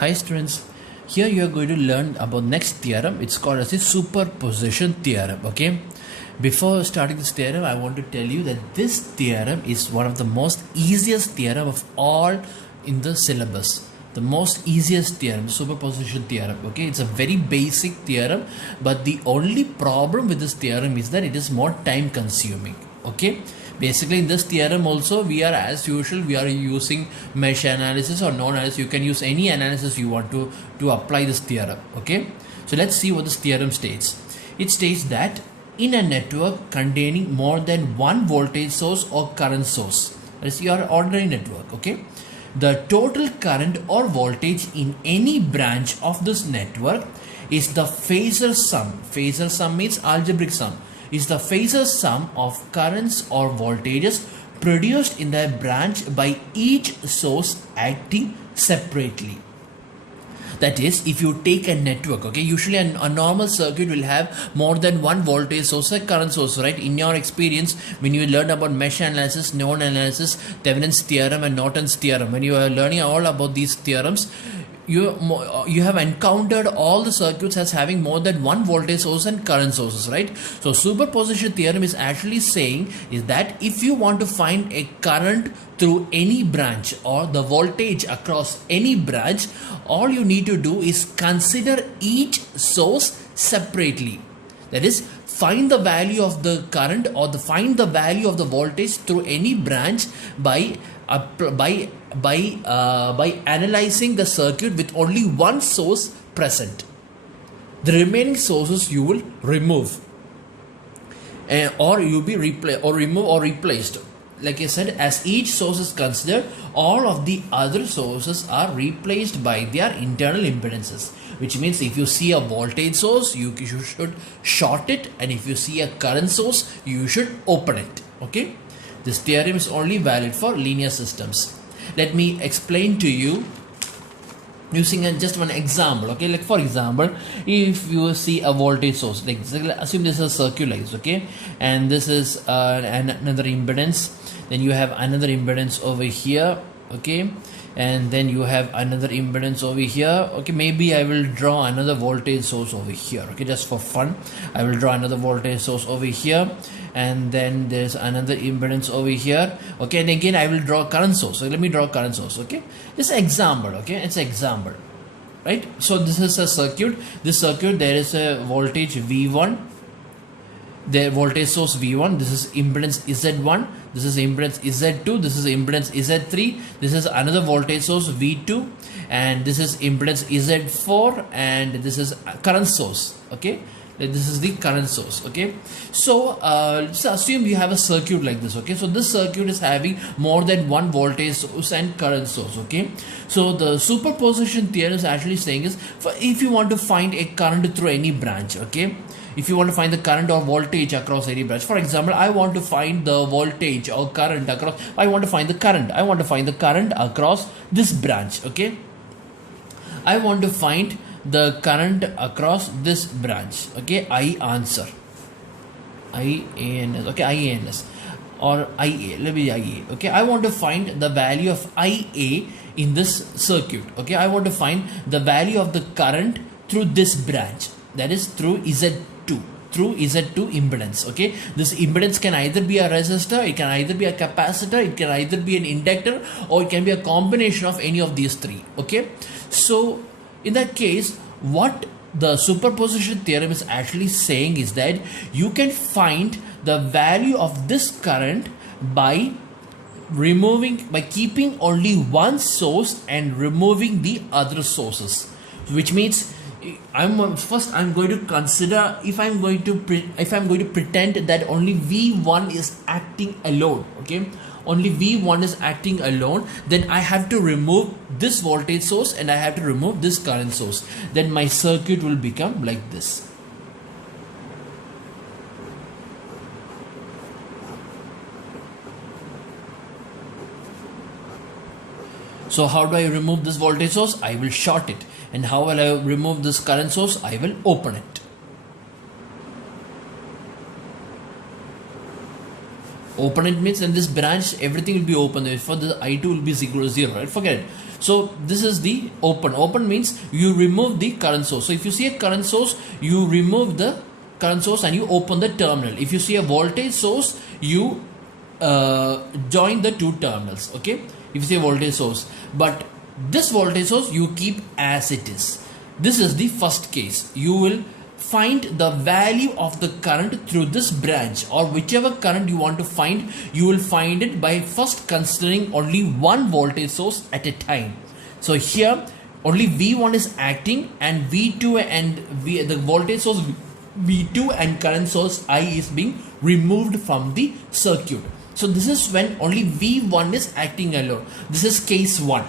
Hi students, here you are going to learn about next theorem. It's called as the superposition theorem. Okay, before starting this theorem, I want to tell you that this theorem is one of the most easiest theorem of all in the syllabus. The most easiest theorem, superposition theorem. Okay, it's a very basic theorem, but the only problem with this theorem is that it is more time consuming. Okay, basically in this theorem also we are, as usual, we are using mesh analysis or node analysis. You can use any analysis you want to apply this theorem. Okay, so let's see what this theorem states. It states that in a network containing more than one voltage source or current source, that is your ordinary network, okay, the total current or voltage in any branch of this network is the phasor sum. Phasor sum means algebraic sum. Is the phasor sum of currents or voltages produced in the branch by each source acting separately. That is, if you take a network, okay, usually a normal circuit will have more than one voltage source or current source, right? In your experience, when you learn about mesh analysis, node analysis, Thevenin's theorem and Norton's theorem, when you are learning all about these theorems, you have encountered all the circuits as having more than one voltage source and current sources, right? So superposition theorem is actually saying is that if you want to find a current through any branch or the voltage across any branch, all you need to do is consider each source separately. That is, find the value of the current or find the value of the voltage through any branch by analyzing the circuit with only one source present. The remaining sources you will remove, or you be replaced. Like I said, as each source is considered, all of the other sources are replaced by their internal impedances. Which means if you see a voltage source, you should short it, and if you see a current source, you should open it. Okay, this theorem is only valid for linear systems. Let me explain to you using just one example. Okay, like for example, if you see a voltage source, like assume this is a circuit like this, okay, and this is another impedance, then you have another impedance over here, okay, and then you have another impedance over here. Okay, maybe I will draw another voltage source over here. Okay, just for fun, I will draw another voltage source over here, and then there's another impedance over here. Okay, and again I will draw current source. So let me draw current source. Okay, just an example. Okay, it's an example, right? So this is a circuit. This circuit, there is a voltage V1, the voltage source V1, this is impedance Z1, this is impedance Z2, this is impedance Z3, this is another voltage source V2, and this is impedance Z4, and this is current source. Okay, this is the current source. Okay, so let's assume you have a circuit like this. Okay, so this circuit is having more than one voltage source and current source. Okay, so the superposition theorem is actually saying is, if you want to find a current through any branch, okay, if you want to find the current or voltage across any branch, for example, I want to find the voltage or current across, I want to find the current across this branch. Okay, I want to find the current across this branch. Okay, I answer IANS. Okay, IANS or IA, let me IA. Okay, I want to find the value of IA in this circuit. Okay, I want to find the value of the current through this branch, that is through Z2 impedance. Okay, this impedance can either be a resistor, it can either be a capacitor, it can either be an inductor, or it can be a combination of any of these three. Okay, so in that case, what the superposition theorem is actually saying is that you can find the value of this current by keeping only one source and removing the other sources, which means I'm going to consider, if I'm going to pretend that only V1 is acting alone. Okay, only V1 is acting alone, then I have to remove this voltage source and I have to remove this current source. Then my circuit will become like this. So how do I remove this voltage source? I will short it. And how will I remove this current source? I will open it. Open it means in this branch everything will be open. Therefore the I2 will be equal to 0, right? Forget it. So this is the open. Open means you remove the current source. So if you see a current source, you remove the current source and you open the terminal. If you see a voltage source, you join the two terminals. Okay, if you see a voltage source, but this voltage source you keep as it is. This is the first case. You will find the value of the current through this branch, or whichever current you want to find, you will find it by first considering only one voltage source at a time. So here only V1 is acting and V2 and the voltage source V2 and current source I is being removed from the circuit. So this is when only V1 is acting alone. This is case 1.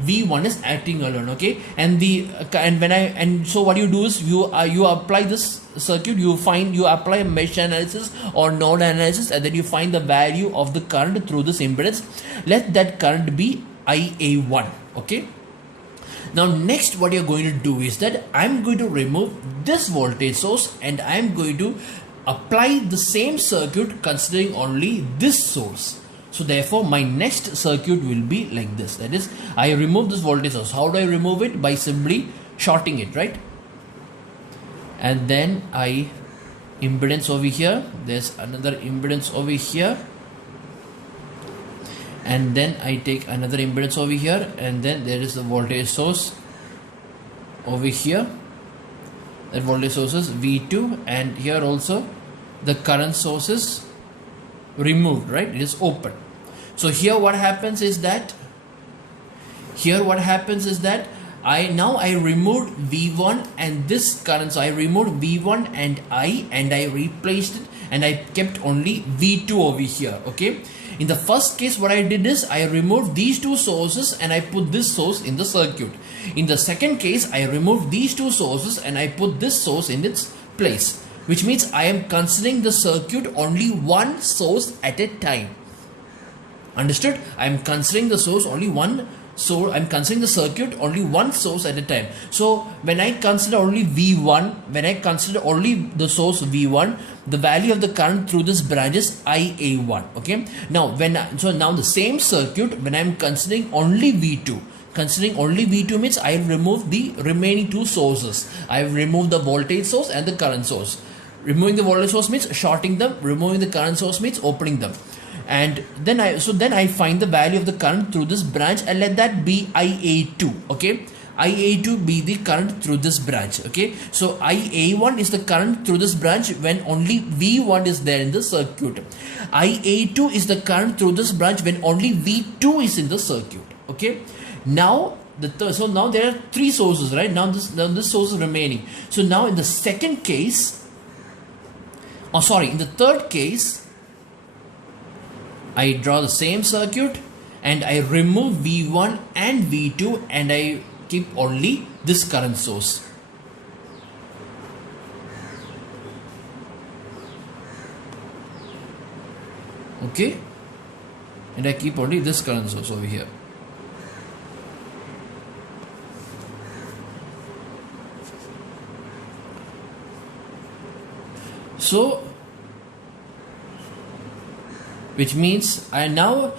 V1 is acting alone, okay, and so what you do is you apply this circuit, you apply a mesh analysis or node analysis, and then you find the value of the current through this impedance. Let that current be IA1, okay. Now next what you're going to do is that I'm going to remove this voltage source and I'm going to apply the same circuit considering only this source. So therefore my next circuit will be like this. That is, I remove this voltage source. How do I remove it? By simply shorting it, right? And then I impedance over here. There's another impedance over here. And then I take another impedance over here. And then there is the voltage source over here. That voltage source is V2. And here also the current source is removed, right? It is open. So here what happens is that I removed V1 and this current. So I removed V1 and I replaced it and I kept only V2 over here, okay. In the first case what I did is I removed these two sources and I put this source in the circuit. In the second case I removed these two sources and I put this source in its place, which means I am considering the circuit only one source at a time. Understood? I am considering the source only one. So I'm considering the circuit only one source at a time. So when I consider only V1, when I consider only the source V1, the value of the current through this branch is IA1. Okay. Now now the same circuit, when I'm considering only V2. Considering only V2 means I have removed the remaining two sources. I have removed the voltage source and the current source. Removing the voltage source means shorting them. Removing the current source means opening them. And then I find the value of the current through this branch and let that be IA2. Okay, IA2 be the current through this branch. Okay, so IA1 is the current through this branch when only V1 is there in the circuit. IA2 is the current through this branch when only V2 is in the circuit. Okay, now so now there are three sources, right? Now this source is remaining. So now in the second case, in the third case, I draw the same circuit and I remove V1 and V2 and I keep only this current source. Okay, and I keep only this current source over here. So which means now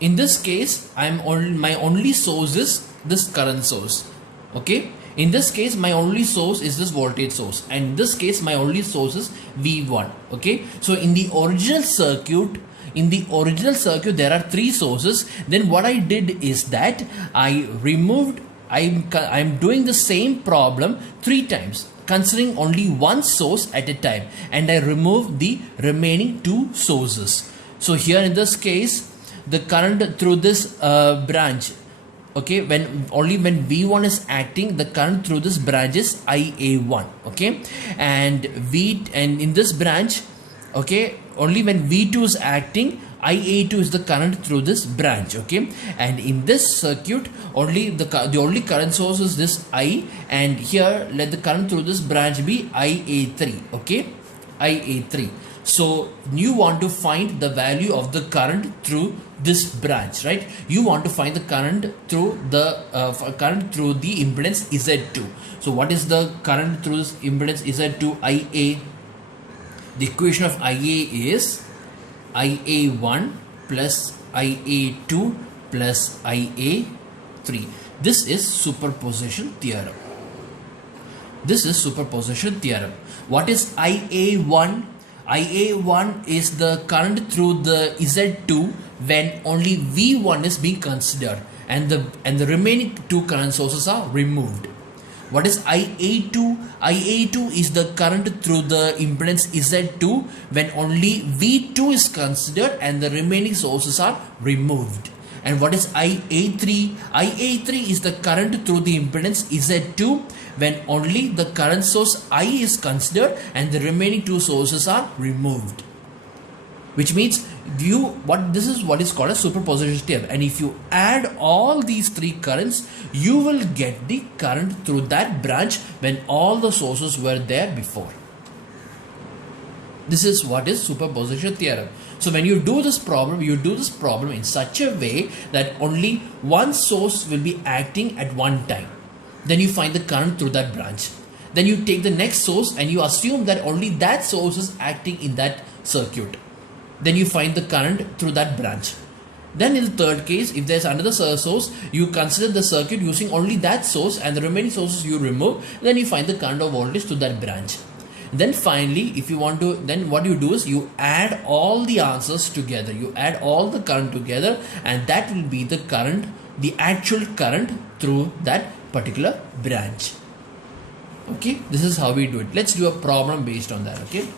in this case my only source is this current source. Okay, in this case my only source is this voltage source, and in this case my only source is V1. Okay, so in the original circuit there are three sources. Then what I did is that I'm doing the same problem 3 times, considering only one source at a time, and I remove the remaining 2 sources. So here in this case, the current through this branch, okay, when V1 is acting, the current through this branch is IA1. Okay, and in this branch, okay, only when V2 is acting, IA2 is the current through this branch. Okay, and in this circuit only the only current source is this I, and here let the current through this branch be IA3. Okay, IA3. So you want to find the value of the current through this branch, right? You want to find the current through the impedance Z2. So what is the current through this impedance Z2? IA. The equation of IA is IA1 plus IA2 plus IA3. This is superposition theorem. This is superposition theorem. What is IA1? IA1 is the current through the Z2 when only V1 is being considered and the remaining two current sources are removed. What is IA2? IA2 is the current through the impedance Z2 when only V2 is considered and the remaining sources are removed. And what is IA3? IA3 is the current through the impedance Z2 when only the current source I is considered and the remaining two sources are removed. Which means this is what is called a superposition theorem, and if you add all these three currents, you will get the current through that branch when all the sources were there before. This is what is superposition theorem. So when you do this problem in such a way that only one source will be acting at one time. Then you find the current through that branch. Then you take the next source and you assume that only that source is acting in that circuit. Then you find the current through that branch. Then in the third case, if there's another source, you consider the circuit using only that source and the remaining sources you remove. Then you find the current or voltage to that branch. Then finally, if you want to, then what you do is you add all the answers together. You add all the current together and that will be the current, the actual current through that particular branch. Okay, this is how we do it. Let's do a problem based on that. Okay.